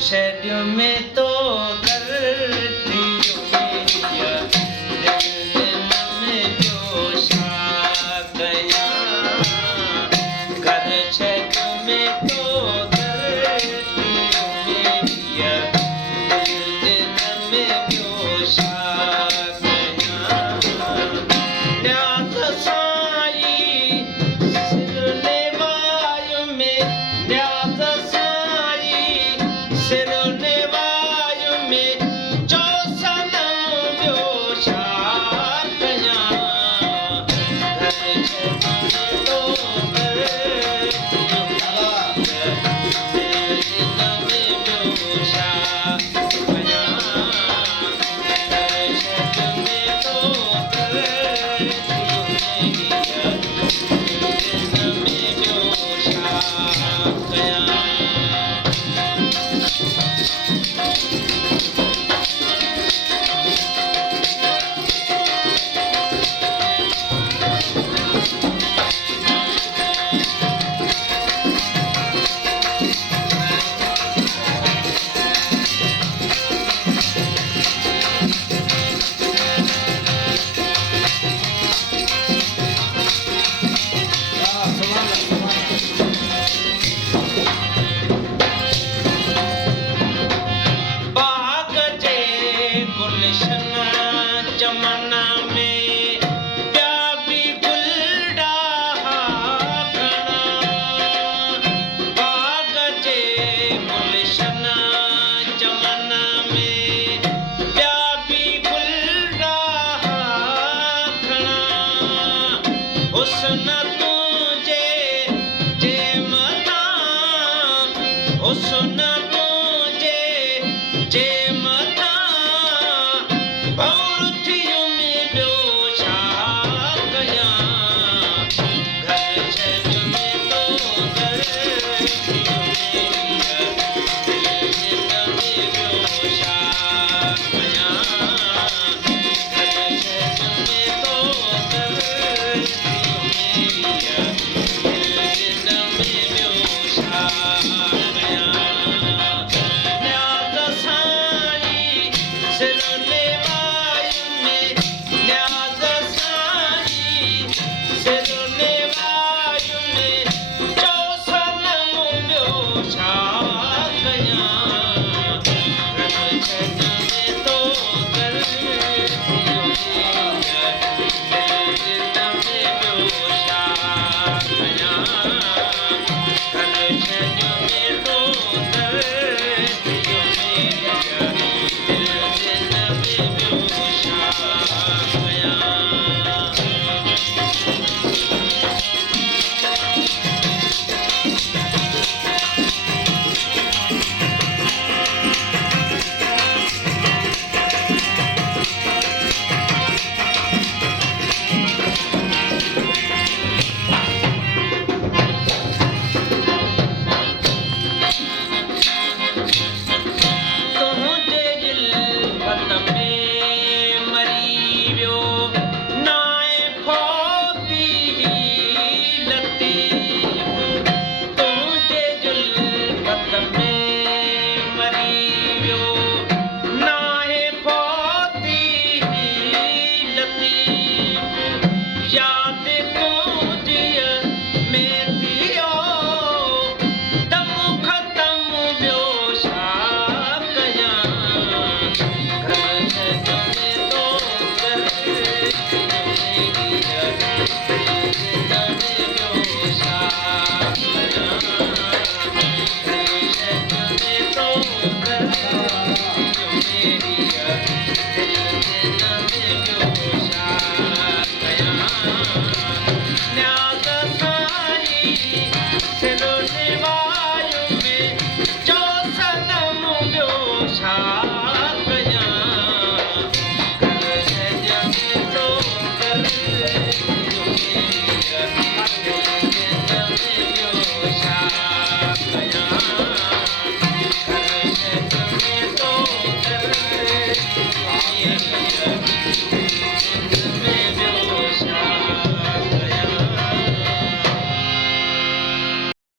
छॾियो में तो दर्दियूं मेरिया दिल में ॿियो छा कयां घर छॾियो में तो दर्दियूं मेरिया दिल में ॿियो छा कयां न्याज़ साईं सिर नेवायो में न्याज़ साईं सिर नेवायो में चो सनम ॿियो छा कयां घर छॾियो तो दर्दियूं मेरिया दिल में ॿियो छा कयां घर छॾियो में तो दर्दियूं मेरिया दिल में ॿियो छा कयां बाग जे गुलशन चमन में ॿिया बि गुल ॾाहा घणा बाग जे गुलशन चमन में ॿिया बि गुल ॾाहा घणा हुस्न तुंहिंजे जे मथां हुस्न तुंहिंजे जे मथां भौरथियूं में ॿियो छा कयां घर छॾियो में तो दर्दियूं मेरिया दिल में ॿियो छा कयां घर छॾियो में तो दर्दियूं मेरिया दिल में ॿियो छा कयां न्याज़ साईं सिर नेवायो में न्याज़ साईं सिर नेवायो में चो सनम ॿियो छा कयां घर छॾियो में तो दर्दियूं मेरिया दिल में ॿियो छा कयां घर छॾियो में तो दर्दियूं मेरिया दिल में ॿियो छा कयां तुंहिंजे इल्फत में मरी वियो नाए फौती लतीफ़ तुंहिंजे इल्फत में मरी वियो नाए फौती लतीफ़ यादि तुंहिंजी में थियो दम ख़तम ॿियो छा कयां घर छॾियो में तो दर्दियूं मेरिया दिल में ॿियो छा कयां घर छॾियो में तो दर्दियूं मेरिया दिल में ॿियो छा कयां न्याज़ साईं सिर नेवायो में चो सनम ॿियो छा कयां घर छॾियो में तो दर्दियूं मेरिया दिल में ॿियो छा